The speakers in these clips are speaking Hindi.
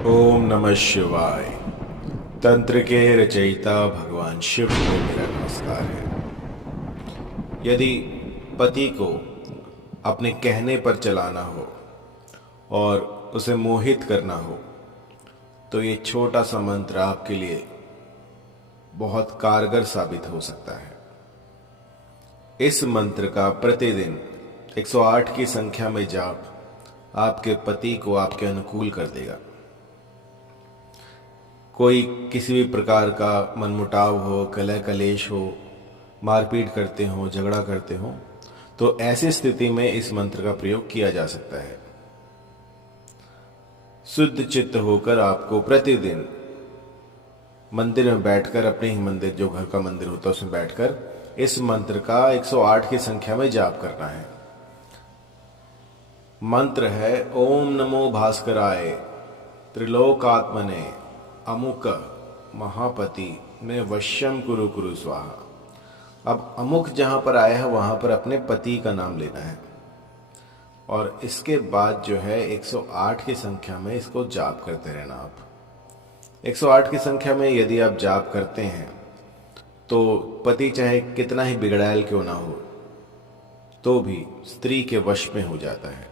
ओम नमः शिवाय। तंत्र के रचयिता भगवान शिव को मेरा नमस्कार है। यदि पति को अपने कहने पर चलाना हो और उसे मोहित करना हो तो ये छोटा सा मंत्र आपके लिए बहुत कारगर साबित हो सकता है। इस मंत्र का प्रतिदिन 108 की संख्या में जाप आपके पति को आपके अनुकूल कर देगा। कोई किसी भी प्रकार का मनमुटाव हो, कलह कलेश हो, मारपीट करते हो, झगड़ा करते हो, तो ऐसी स्थिति में इस मंत्र का प्रयोग किया जा सकता है। शुद्ध चित्त होकर आपको प्रतिदिन मंदिर में बैठकर, अपने ही मंदिर, जो घर का मंदिर होता है उसमें बैठकर इस मंत्र का 108 की संख्या में जाप करना है। मंत्र है ओम नमो भास्कराय त्रिलोकात्मने अमुक महापति में वश्यम कुरु कुरु स्वाहा। अब अमुक जहां पर आया है वहां पर अपने पति का नाम लेना है और इसके बाद जो है 108 की संख्या में इसको जाप करते रहना। आप 108 की संख्या में यदि आप जाप करते हैं तो पति चाहे कितना ही बिगड़ैल क्यों ना हो तो भी स्त्री के वश में हो जाता है।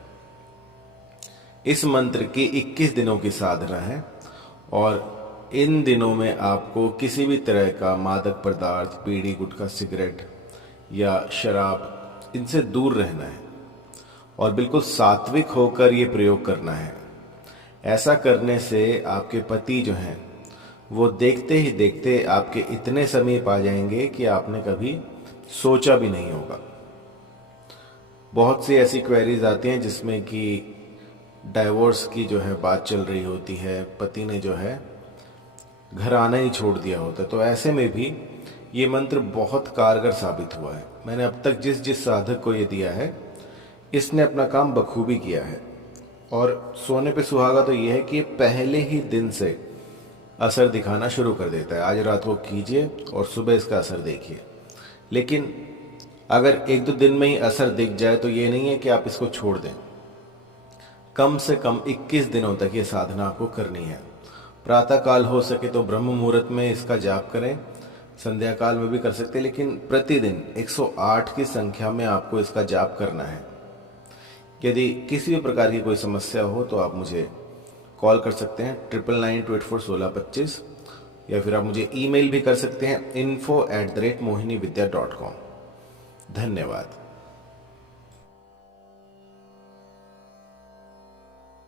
इस मंत्र की 21 दिनों की साधना है और इन दिनों में आपको किसी भी तरह का मादक पदार्थ, बीड़ी, गुटखा, सिगरेट या शराब, इनसे दूर रहना है और बिल्कुल सात्विक होकर ये प्रयोग करना है। ऐसा करने से आपके पति जो हैं वो देखते ही देखते आपके इतने समीप आ जाएंगे कि आपने कभी सोचा भी नहीं होगा। बहुत सी ऐसी क्वेरीज आती हैं जिसमें कि डाइवोर्स की जो है बात चल रही होती है, पति ने जो है घर आना ही छोड़ दिया होता है, तो ऐसे में भी ये मंत्र बहुत कारगर साबित हुआ है। मैंने अब तक जिस जिस साधक को ये दिया है इसने अपना काम बखूबी किया है। और सोने पे सुहागा तो ये है कि पहले ही दिन से असर दिखाना शुरू कर देता है। आज रात को कीजिए और सुबह इसका असर देखिए। लेकिन अगर एक दो दिन में ही असर दिख जाए तो ये नहीं है कि आप इसको छोड़ दें। कम से कम 21 दिनों तक ये साधना आपको करनी है। प्रातः काल हो सके तो ब्रह्म मुहूर्त में इसका जाप करें, संध्या काल में भी कर सकते हैं, लेकिन प्रतिदिन 108 की संख्या में आपको इसका जाप करना है। यदि किसी भी प्रकार की कोई समस्या हो तो आप मुझे कॉल कर सकते हैं 9992841625 या फिर आप मुझे ईमेल भी कर सकते हैं info@mohinividya.com। धन्यवाद।